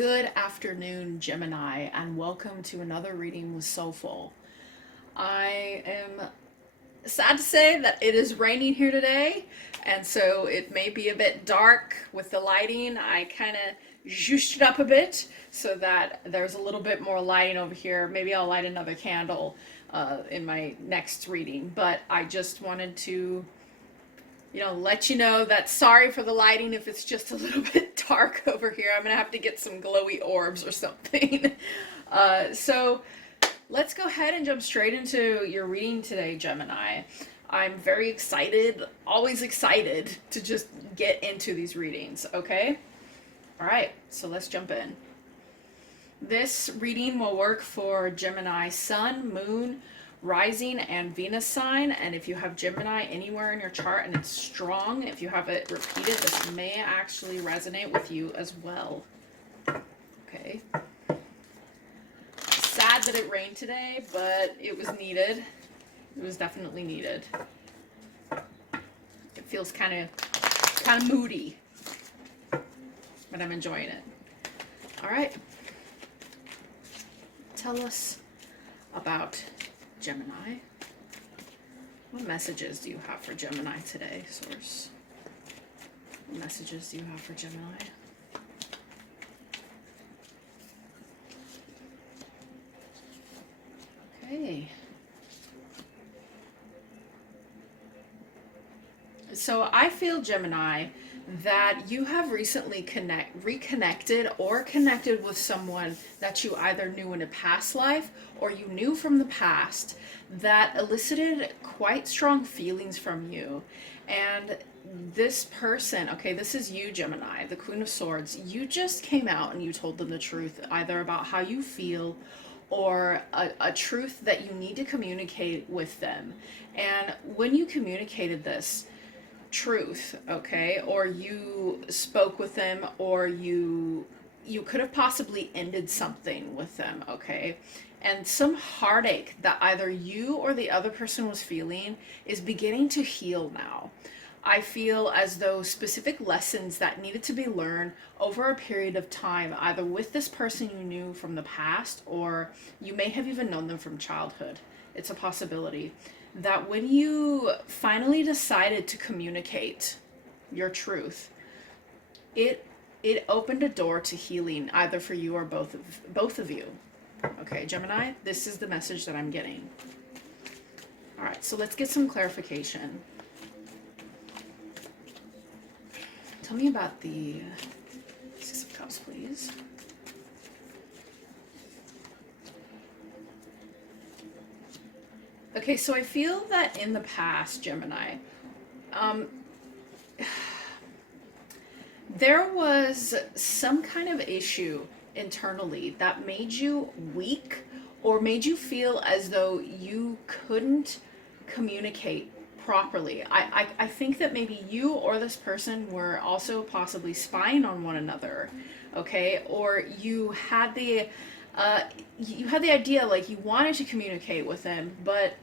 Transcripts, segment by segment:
Good afternoon, Gemini, and welcome to another reading with Soulful. I am sad to say that it is raining here today, and so it may be a bit dark with the lighting. I kind of zhushed it up a bit so that there's a little bit more lighting over here. Maybe I'll light another candle in my next reading, but I just wanted to let you know that sorry for the lighting if it's just a little bit dark over here. I'm gonna have to get some glowy orbs or something. So let's go ahead and jump straight into your reading today, Gemini. I'm very excited, always excited to just get into these readings, okay? All right, so let's jump in. This reading will work for Gemini Sun, Moon, Rising, and Venus sign. And if you have Gemini anywhere in your chart and it's strong, if you have it repeated, this may actually resonate with you as well. Okay. Sad that it rained today, but it was needed. It was definitely needed. It feels kind of moody, but I'm enjoying it. All right. Tell us about Gemini. What messages do you have for Gemini today, Source? What messages do you have for Gemini? Okay. So I feel, Gemini, that you have recently reconnected or connected with someone that you either knew in a past life or you knew from the past that elicited quite strong feelings from you. And this person, okay, this is you, Gemini, the Queen of Swords. You just came out and you told them the truth, either about how you feel or a truth that you need to communicate with them. And when you communicated this truth, okay, or you spoke with them, or you could have possibly ended something with them, okay, and some heartache that either you or the other person was feeling is beginning to heal now. I feel as though specific lessons that needed to be learned over a period of time, either with this person you knew from the past, or you may have even known them from childhood. It's a possibility that when you finally decided to communicate your truth, it opened a door to healing, either for you or both of you. Okay, Gemini, this is the message that I'm getting. All right, so let's get some clarification. Tell me about the Six of Cups, please. Okay, so I feel that in the past, Gemini, there was some kind of issue internally that made you weak or made you feel as though you couldn't communicate properly. I think that maybe you or this person were also possibly spying on one another, okay? Or you had the idea, like, you wanted to communicate with them, but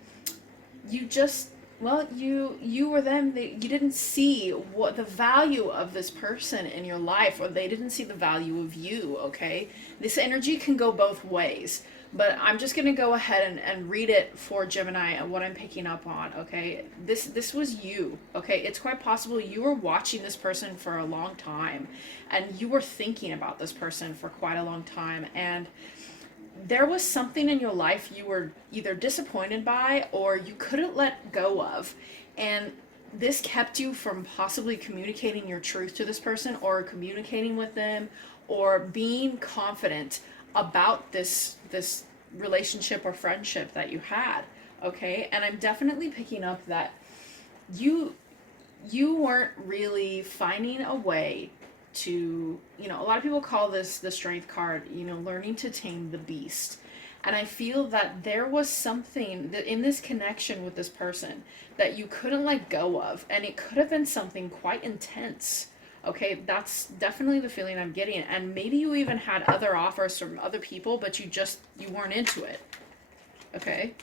you just, well, you or them, you didn't see what the value of this person in your life, or they didn't see the value of you, okay? This energy can go both ways, but I'm just going to go ahead and read it for Gemini and what I'm picking up on, okay? This was you, okay? It's quite possible you were watching this person for a long time, and you were thinking about this person for quite a long time, and there was something in your life you were either disappointed by or you couldn't let go of, and this kept you from possibly communicating your truth to this person, or communicating with them, or being confident about this relationship or friendship that you had, okay? And I'm definitely picking up that you weren't really finding a way to, a lot of people call this the Strength card, learning to tame the beast. And I feel that there was something that in this connection with this person that you couldn't let go of, and it could have been something quite intense. Okay, that's definitely the feeling I'm getting. And maybe you even had other offers from other people, but you weren't into it. Okay,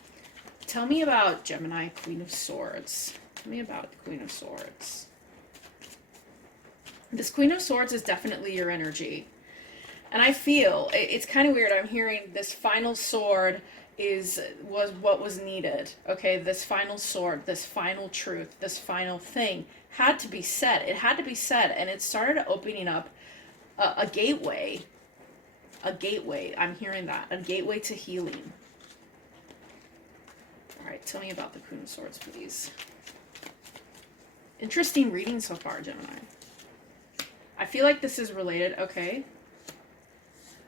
tell me about Gemini, Queen of Swords. Tell me about the Queen of Swords. This Queen of Swords is definitely your energy. And I feel it's kind of weird. I'm hearing this final sword was what was needed. Okay, this final sword, this final truth, this final thing had to be said. It had to be said, and it started opening up a gateway. A gateway. I'm hearing that. A gateway to healing. All right, tell me about the Queen of Swords, please. Interesting reading so far, Gemini. I feel like this is related. Okay.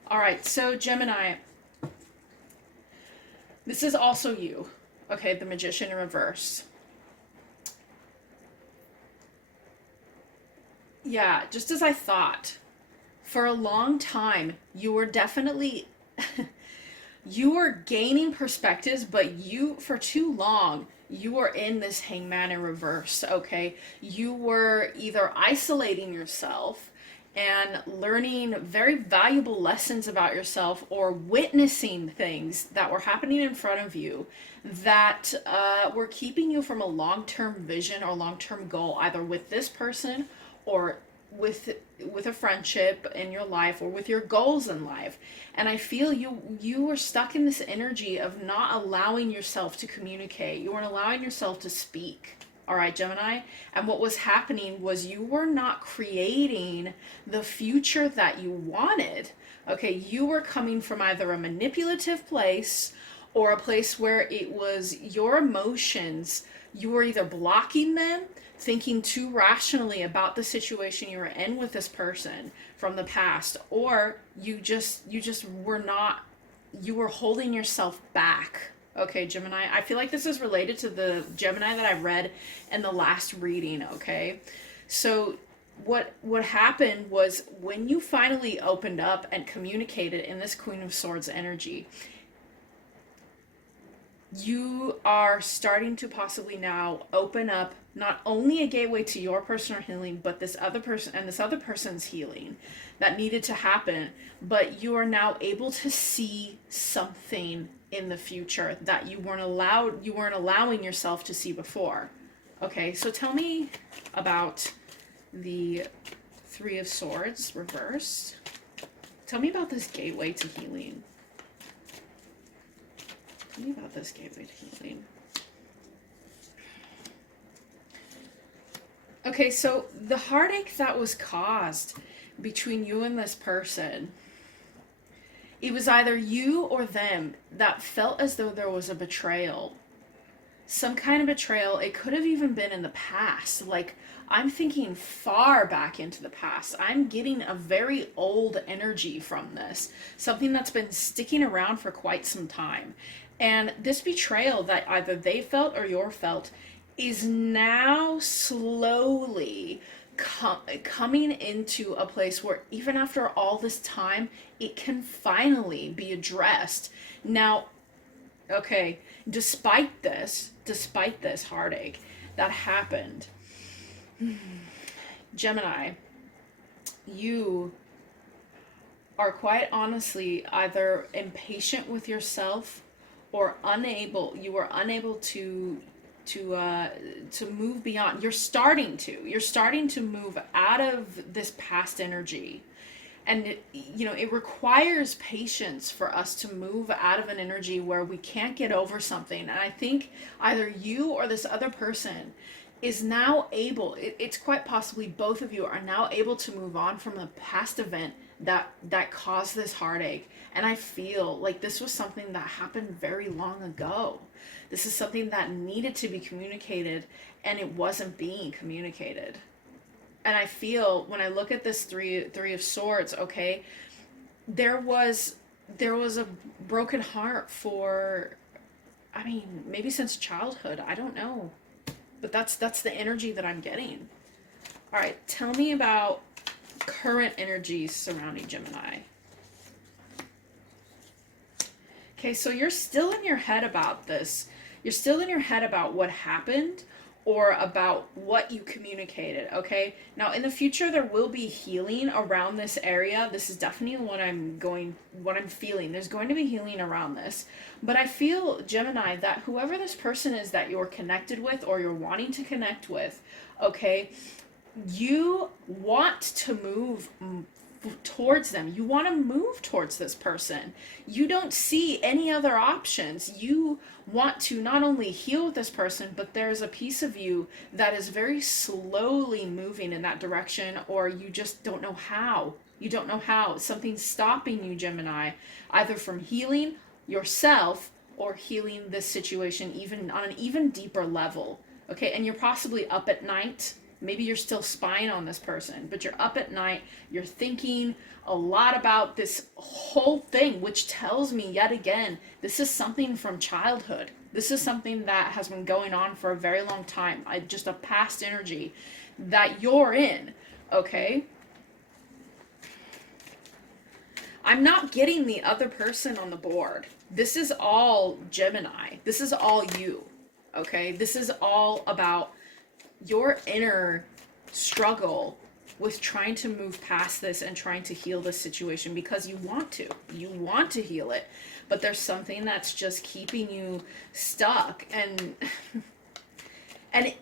All right, so Gemini, this is also you. Okay, the Magician in reverse. Yeah, just as I thought. For a long time, you were definitely you were gaining perspectives, but for too long, you were in this hangman in reverse, okay? You were either isolating yourself and learning very valuable lessons about yourself, or witnessing things that were happening in front of you that were keeping you from a long-term vision or long-term goal, either with this person or with a friendship in your life, or with your goals in life. And I feel you were stuck in this energy of not allowing yourself to communicate. You weren't allowing yourself to speak. All right, Gemini. And what was happening was you were not creating the future that you wanted. Okay, you were coming from either a manipulative place or a place where it was your emotions. You were either blocking them, thinking too rationally about the situation you were in with this person from the past, or you just were not, you were holding yourself back. Okay, Gemini, I feel like this is related to the Gemini that I read in the last reading, okay? So what happened was, when you finally opened up and communicated in this Queen of Swords energy, you are starting to possibly now open up not only a gateway to your personal healing, but this other person's healing that needed to happen. But you are now able to see something in the future that you weren't allowing yourself to see before. Okay, so tell me about the Three of Swords reverse. Tell me about this gateway to healing. Tell me about this gateway to healing. Okay, so the heartache that was caused between you and this person, it was either you or them that felt as though there was a betrayal. Some kind of betrayal. It could have even been in the past. Like, I'm thinking far back into the past. I'm getting a very old energy from this. Something that's been sticking around for quite some time. And this betrayal that either they felt or you felt is now slowly coming into a place where, even after all this time, it can finally be addressed. Now, okay, despite this heartache that happened, Gemini, you are quite honestly either impatient with yourself or you were unable to move beyond. You're starting to move out of this past energy, and it requires patience for us to move out of an energy where we can't get over something. And I think either you or this other person is now able, it's quite possibly both of you are now able to move on from the past event that caused this heartache. And I feel like this was something that happened very long ago. This is something that needed to be communicated, and it wasn't being communicated. And I feel, when I look at this three of swords, okay, there was a broken heart for, I mean, maybe since childhood. I don't know. But that's the energy that I'm getting. All right, tell me about current energies surrounding Gemini. Okay, so you're still in your head about this. You're still in your head about what happened or about what you communicated, okay? Now, in the future, there will be healing around this area. This is definitely what I'm feeling. There's going to be healing around this. But I feel, Gemini, that whoever this person is that you're connected with or you're wanting to connect with, okay, you want to move towards them. You want to move towards this person. You don't see any other options. You want to not only heal with this person, but there's a piece of you that is very slowly moving in that direction, or you just don't know how. You don't know how. Something's stopping you, Gemini, either from healing yourself or healing this situation even on an even deeper level. Okay, and you're possibly up at night. Maybe you're still spying on this person, but you're up at night, you're thinking a lot about this whole thing, which tells me yet again, this is something from childhood. This is something that has been going on for a very long time. Just a past energy that you're in, okay? I'm not getting the other person on the board. This is all Gemini. This is all you, okay? This is all about your inner struggle with trying to move past this and trying to heal this situation, because you want to heal it, but there's something that's just keeping you stuck. And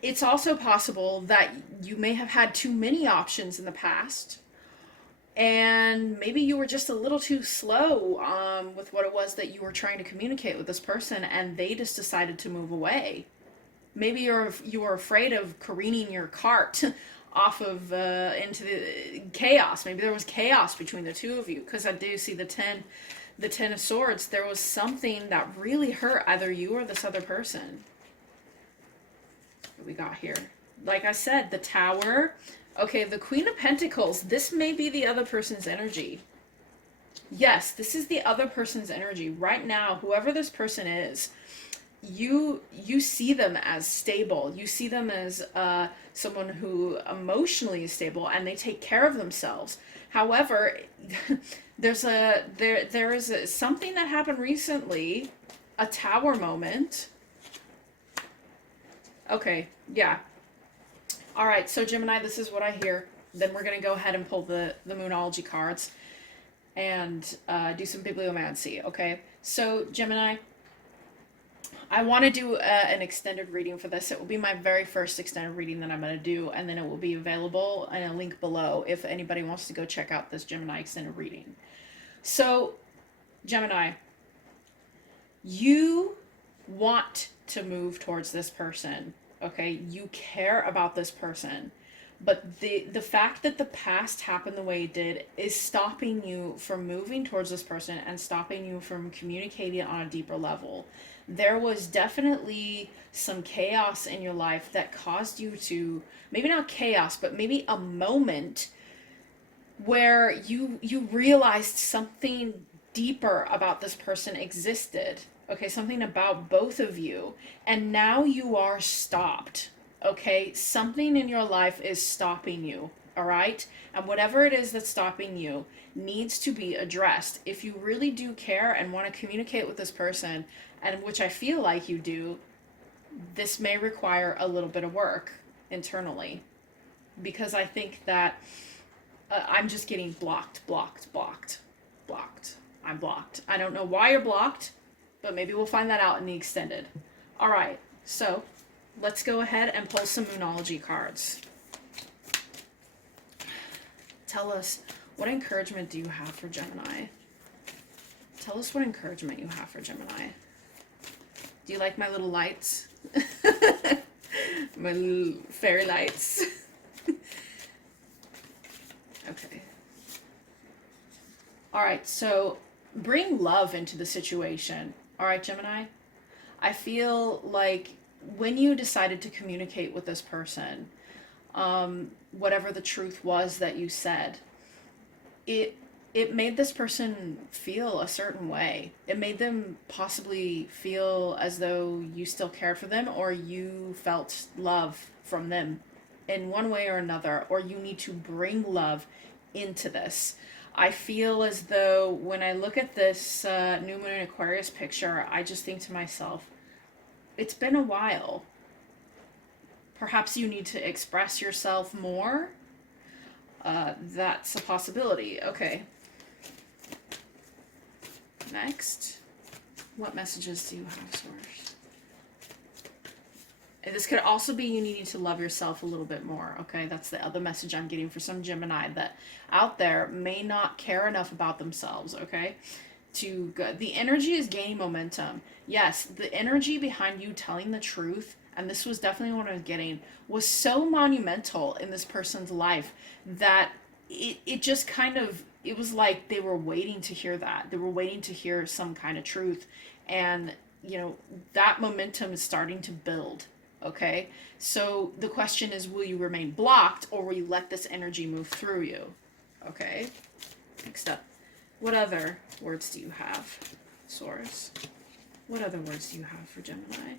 it's also possible that you may have had too many options in the past, and maybe you were just a little too slow with what it was that you were trying to communicate with this person, and they just decided to move away. Maybe you were afraid of careening your cart off of into the chaos. Maybe there was chaos between the two of you, because I do see the 10 of Swords. There was something that really hurt either you or this other person. What we got here? Like I said, the Tower. Okay, the Queen of Pentacles. This may be the other person's energy. Yes, this is the other person's energy right now. Whoever this person is, you see them as stable. You see them as someone who emotionally is stable, and they take care of themselves. However, there is something that happened recently, a Tower moment. Okay, yeah. All right, so Gemini, this is what I hear. Then we're going to go ahead and pull the Moonology cards and do some bibliomancy, okay? So, Gemini, I want to do an extended reading for this. It will be my very first extended reading that I'm going to do, and then it will be available in a link below if anybody wants to go check out this Gemini extended reading. So, Gemini, you want to move towards this person, okay? You care about this person, but the fact that the past happened the way it did is stopping you from moving towards this person and stopping you from communicating on a deeper level. There was definitely some chaos in your life that caused you to, maybe not chaos, but maybe a moment where you realized something deeper about this person existed. Okay, something about both of you, and now you are stopped. Okay, something in your life is stopping you, all right? And whatever it is that's stopping you needs to be addressed. If you really do care and want to communicate with this person, and which I feel like you do, this may require a little bit of work internally, because I think that I'm just getting blocked. I'm blocked. I don't know why you're blocked, but maybe we'll find that out in the extended. All right, so let's go ahead and pull some Moonology cards. Tell us, what encouragement do you have for Gemini? Tell us what encouragement you have for Gemini. Do you like my little lights? My little fairy lights. Okay. All right, so bring love into the situation. All right, Gemini? I feel like when you decided to communicate with this person, whatever the truth was that you said, it made this person feel a certain way. It made them possibly feel as though you still cared for them, or you felt love from them in one way or another, or you need to bring love into this. I feel as though when I look at this new moon in Aquarius picture, I just think to myself, it's been a while. Perhaps you need to express yourself more. That's a possibility. Okay. Next. What messages do you have, Source? And this could also be you needing to love yourself a little bit more, okay? That's the other message I'm getting for some Gemini that out there may not care enough about themselves, okay? The energy is gaining momentum. Yes, the energy behind you telling the truth, and this was definitely what I was getting, was so monumental in this person's life that it just kind of, it was like they were waiting to hear that. They were waiting to hear some kind of truth. And, you know, that momentum is starting to build. Okay, so the question is, will you remain blocked or will you let this energy move through you? Okay, next up, what other words do you have, Source? What other words do you have for Gemini?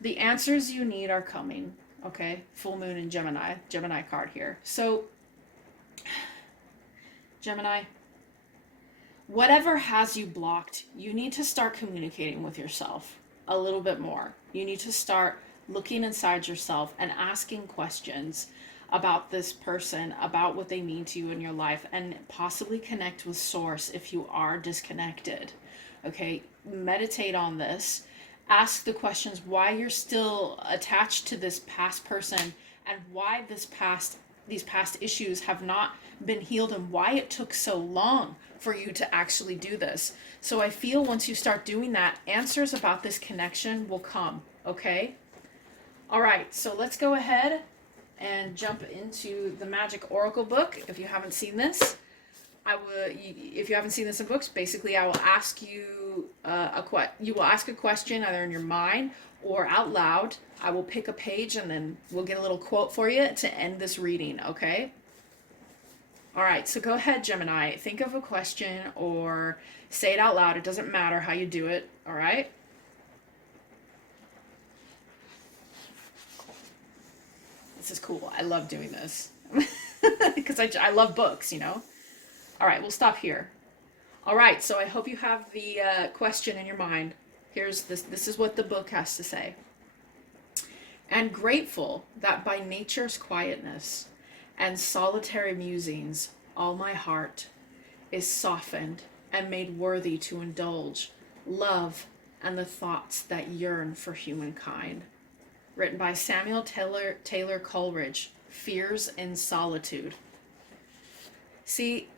The answers you need are coming. Okay, full moon in Gemini card here. So, Gemini, whatever has you blocked, you need to start communicating with yourself a little bit more. You need to start looking inside yourself and asking questions about this person, about what they mean to you in your life, and possibly connect with Source if you are disconnected. Okay, meditate on this. Ask the questions why you're still attached to this past person and why these past issues have not been healed and why it took so long for you to actually do this. So I feel once you start doing that, answers about this connection will come, okay? All right, so let's go ahead and jump into the Magic Oracle book. If you haven't seen this, if you haven't seen this in books, basically I will ask you you will ask a question either in your mind or out loud. I will pick a page and then we'll get a little quote for you to end this reading, okay? All right, so go ahead, Gemini. Think of a question or say it out loud. It doesn't matter how you do it, all right? This is cool. I love doing this because I love books, you know? All right, we'll stop here. All right, so I hope you have the question in your mind. Here's this. This is what the book has to say. And grateful that by nature's quietness and solitary musings, all my heart is softened and made worthy to indulge love and the thoughts that yearn for humankind. Written by Samuel Taylor Coleridge, Fears in Solitude. See,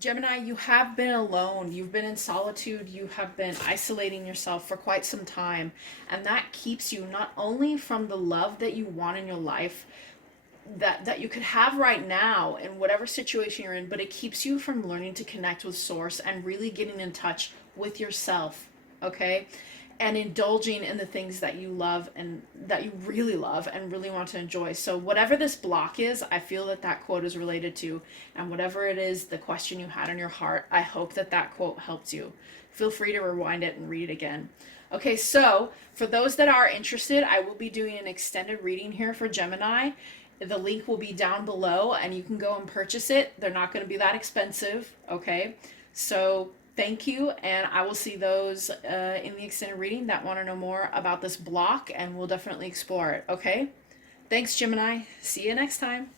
Gemini, you have been alone. You've been in solitude. You have been isolating yourself for quite some time. And that keeps you not only from the love that you want in your life, that you could have right now in whatever situation you're in, but it keeps you from learning to connect with Source and really getting in touch with yourself, okay? And indulging in the things that you love and that you really love and really want to enjoy. So whatever this block is, I feel that that quote is related to, and whatever it is, the question you had in your heart, I hope that that quote helps you. Feel free to rewind it and read it again. Okay, so for those that are interested, I will be doing an extended reading here for Gemini. The link will be down below and you can go and purchase it. They're not going to be that expensive, okay? So thank you, and I will see those in the extended reading that want to know more about this block, and we'll definitely explore it, okay? Thanks, Gemini. See you next time.